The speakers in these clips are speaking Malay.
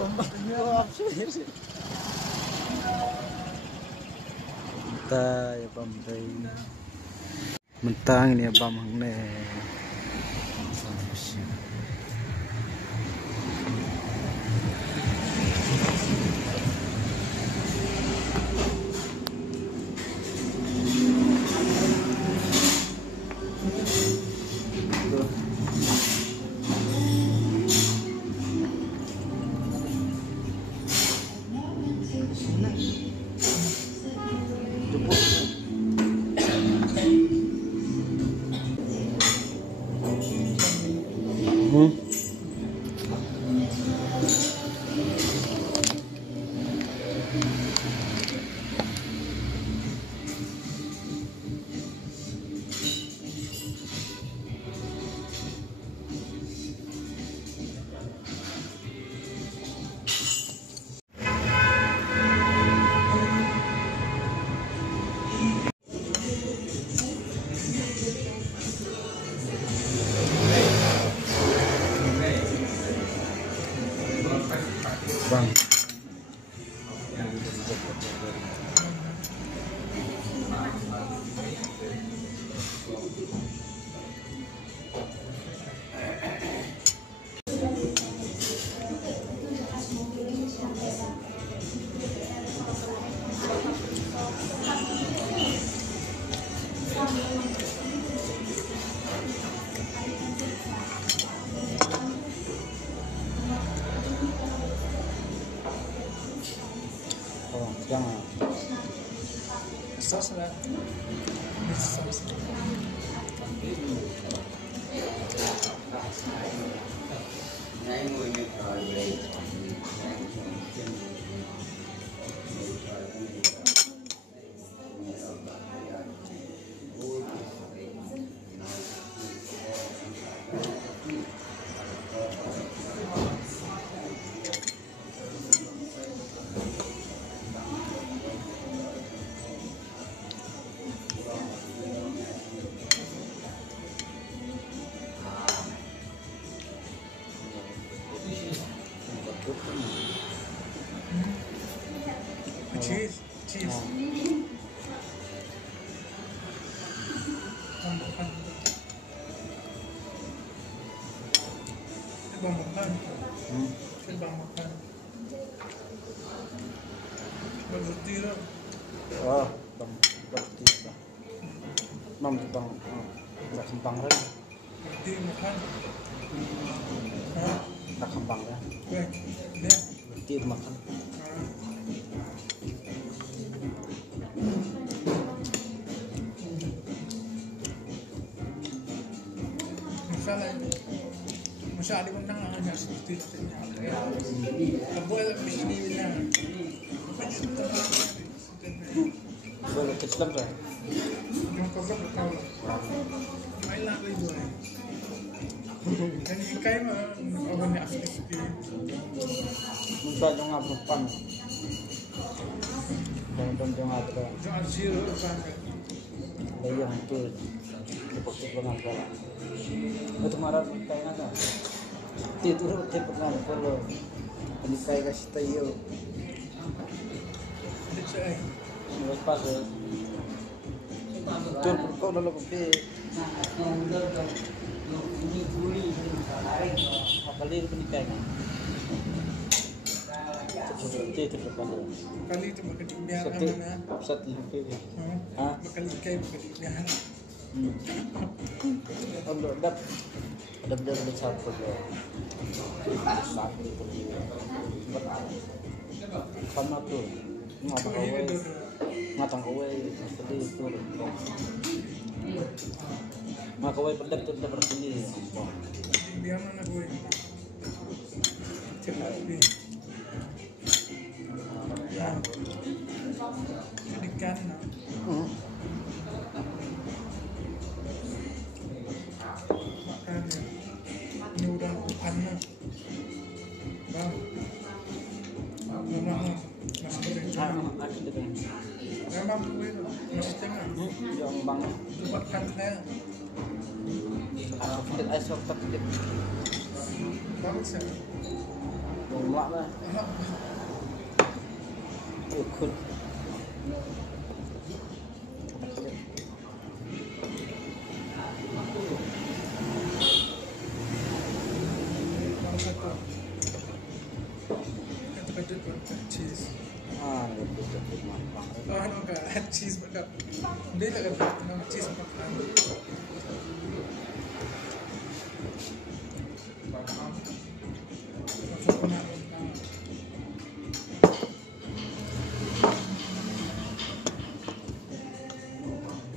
Mentah ya bam day. Mentang ini ya bam hangne. Bang. Oh, jangan. Sauce lah. Sauce. Cheese. Bang makan. Bang makan. Berhenti lah. Oh, bang berarti bang. Bang bang nggak kembang lagi. Berhenti makan. Nggak kembang ya. Berarti makan. Masyado kong nanganganak sa dito niya. Kabuhay lang bisini nila. Boleh kecil kan? Yung kabak na tao lang. May lang kayo doon. Hindi kayo mag-awan niya activity. Mungkin yung nga pan. Dong yung nga ito. Yung al-zero pa. Layang itu. Dipaksa banget kalau. Itu marah kayak nada. Tidur cepat nggak perlu. Ini kayak kasih tayo. Hindi siya eh. Lepas ya. Tur kau dalam kopi. Apalagi penikah. Seperti itu depan. Kali itu makadimihan Satu naman na. satu lebih. Makalikay makadimihan. Kalau ada benar satu ya. Satu itu betul. Karena tuh ngatang kowe seperti itu. Mak kowe pedek tuh seperti ini. Biar mana gue. Cepat nih. Ya. Ikan na. Makan ya. Ini udah makan na. Bang. Mama nasi goreng. Aku juga. Memang gue itu nasi tengah. Yang bang. Makan saya. Aku tidak esok tak tidak. Bagus ya. Lemak lah. Enak. Ikut. Yang satu. Itu kecil pun cheese. Gitu mampang. Oh, enggak cheese benar. Dia tak ada cheese makan.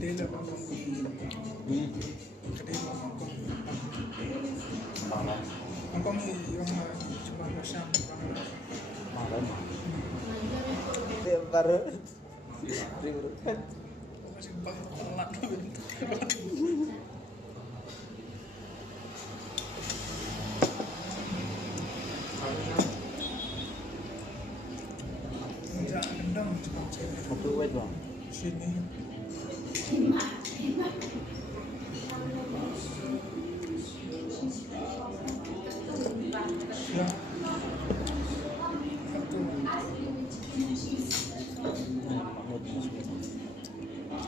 Dia tak makan. Kedai makan. Malam. Makan yang cuma masak. Malam. Dia baru. Ribut kan. Masih pakai telat tu. Tidak gendang cuma cewek Kopi white bang. sini. Ya. Satu.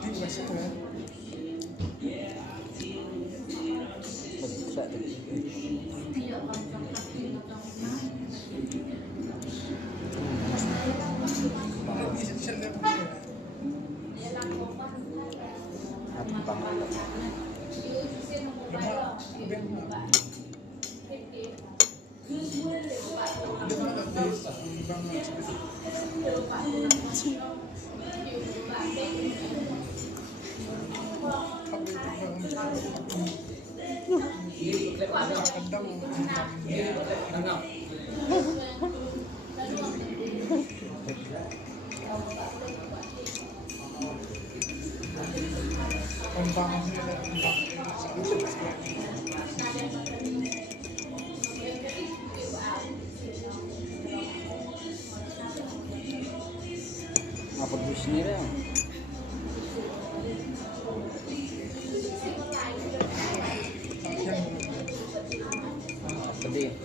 Ini bukan satu ya. Besar tu. Ini siapa yang punya? Mampang. Lemak, lebih lemak. Dia mana taste banget. Apa tu sendiri ya? Pedih.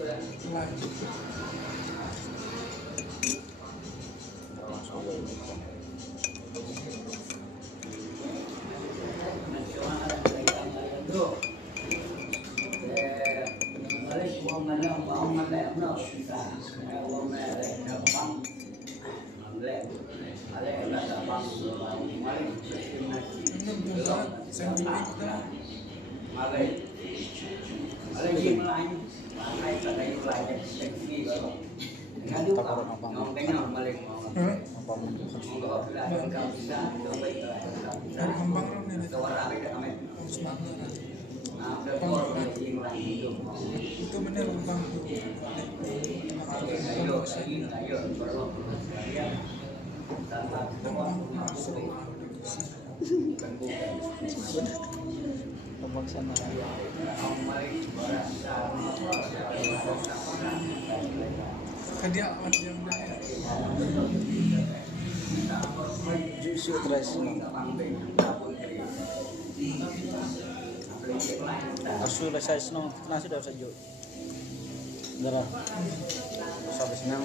Itu benar lubang tu. Pemaksana. Kadia amat yang dah. Justru tradisional. Asu lah saya senang, nasi dah saja. Darah. Sampai senang.